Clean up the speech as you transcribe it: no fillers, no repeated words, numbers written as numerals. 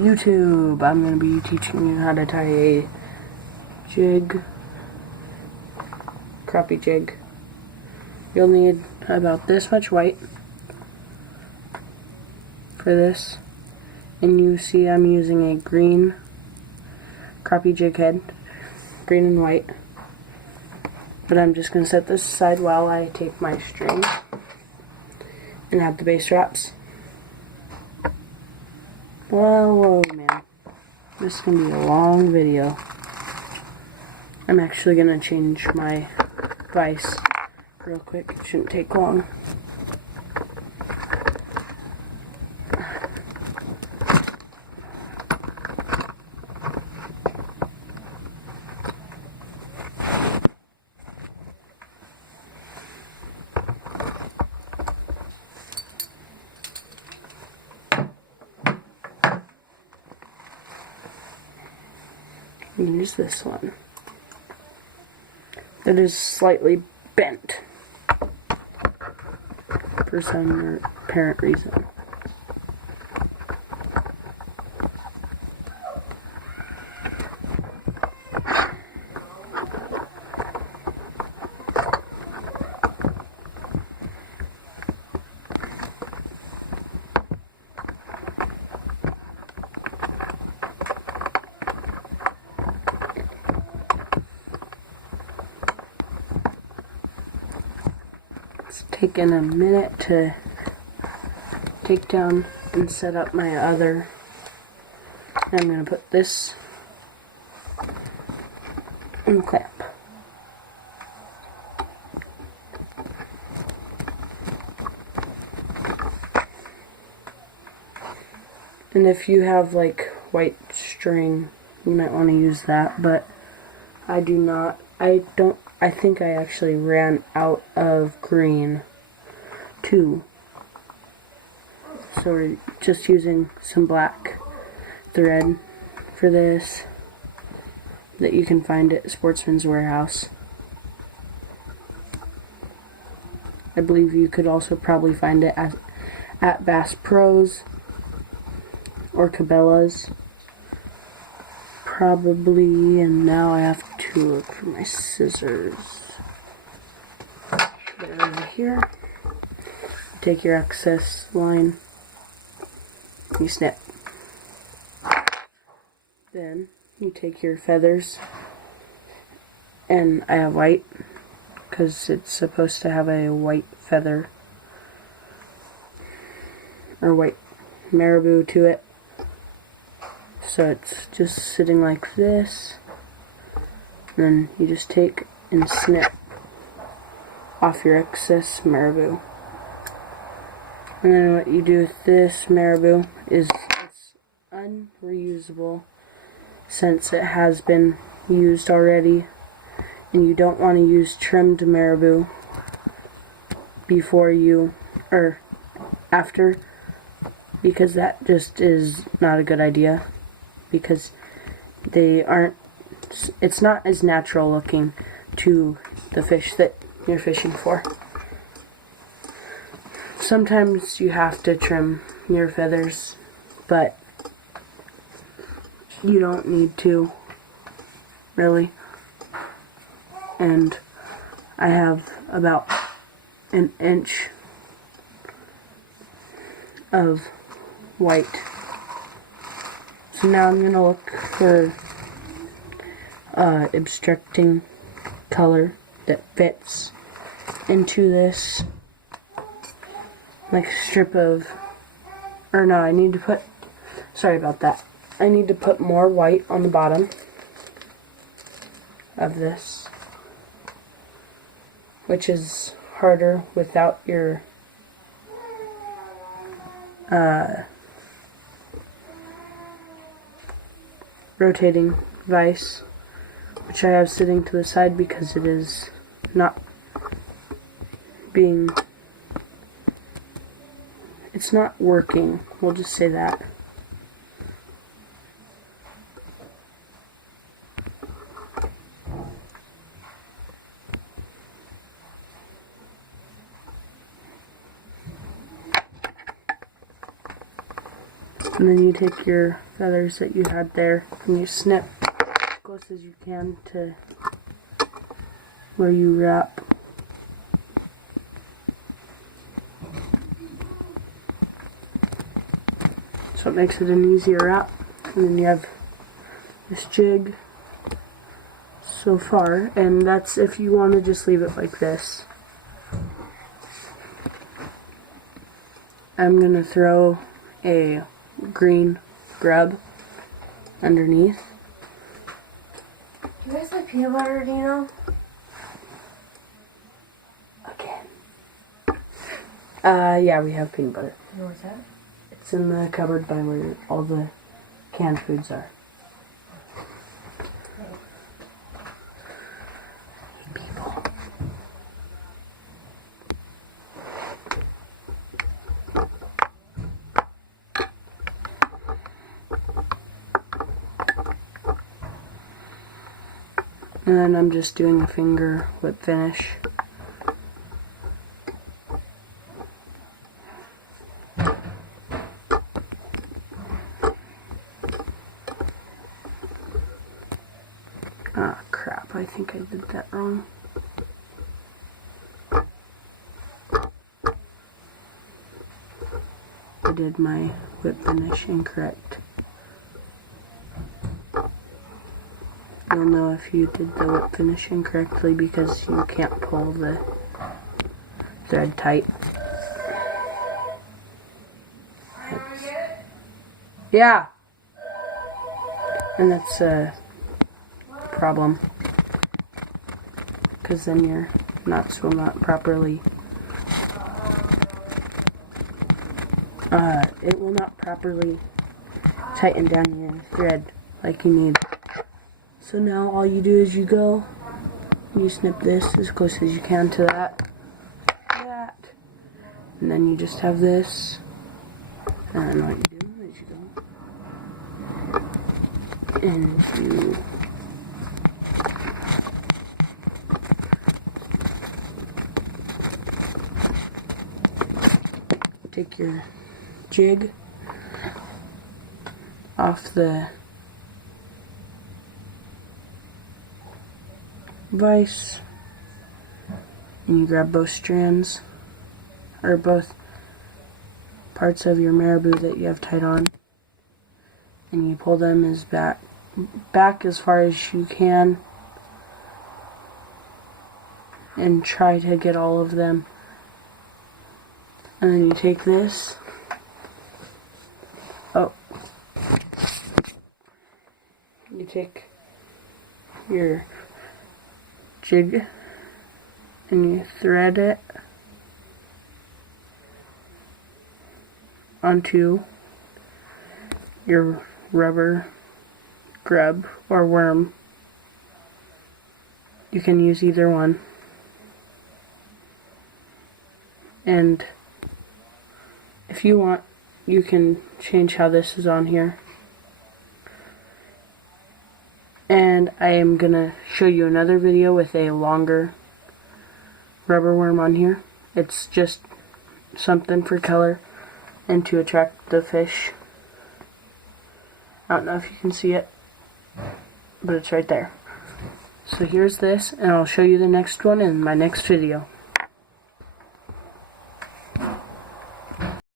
YouTube. I'm going to be teaching you how to tie a jig, crappie jig. You'll need about this much white for this, and you see I'm using a green crappie jig head, green and white, but I'm just going to set this aside while I take my string and add the base wraps. Whoa, man. This is going to be a long video. I'm actually going to change my vise real quick. It shouldn't take long. Use this one. It is slightly bent for some apparent reason. It's taken a minute to take down and set up my other. I'm going to put this in the clamp. And if you have like white string, you might want to use that, but I do not. I think I actually ran out of green too. So we're just using some black thread for this that you can find at Sportsman's Warehouse. I believe you could also probably find it at Bass Pro's or Cabela's. Probably, and now I have to look for my scissors. They're over here. Take your excess line, you snip. Then you take your feathers, and I have white because it's supposed to have a white feather or white marabou to it. So it's just sitting like this, and then you just take and snip off your excess marabou. And then what you do with this marabou is it's unreusable since it has been used already, and you don't want to use trimmed marabou before you, or after, because that just is not a good idea. Because it's not as natural looking to the fish that you're fishing for. Sometimes you have to trim your feathers, but you don't need to, really. And I have about an inch of white. So now I'm going to look for obstructing color that fits into this, like a strip of, or no, I need to put, sorry about that, I need to put more white on the bottom of this, which is harder without your rotating vise, which I have sitting to the side because it is not being, it's not working, we'll just say that. And then you take your feathers that you had there and you snip as close as you can to where you wrap. So it makes it an easier wrap. And then you have this jig so far, and that's if you want to just leave it like this. I'm going to throw a green grub underneath. Do you guys like peanut butter, do you know? Again. Yeah, we have peanut butter. Where's that? It's in the cupboard by where all the canned foods are. People. And then I'm just doing a finger whip finish. Ah, crap, I think I did that wrong. I did my whip finish incorrect. You'll know if you did the whip finish incorrectly because you can't pull the thread tight. Yeah! And that's a problem, because then your knots will not properly it will not properly tighten down your thread like you need. So now all you do is you go, you snip this as close as you can to that, and then you just have this, and what you do is you go and you take your jig off the vise and you grab both strands or both parts of your marabou that you have tied on and you pull them as back as far as you can and try to get all of them. And then you take this. You take your jig and you thread it onto your rubber grub or worm. You can use either one. And if you want, you can change how this is on here. And I am going to show you another video with a longer rubber worm on here. It's just something for color and to attract the fish. I don't know if you can see it, but it's right there. So here's this, and I'll show you the next one in my next video.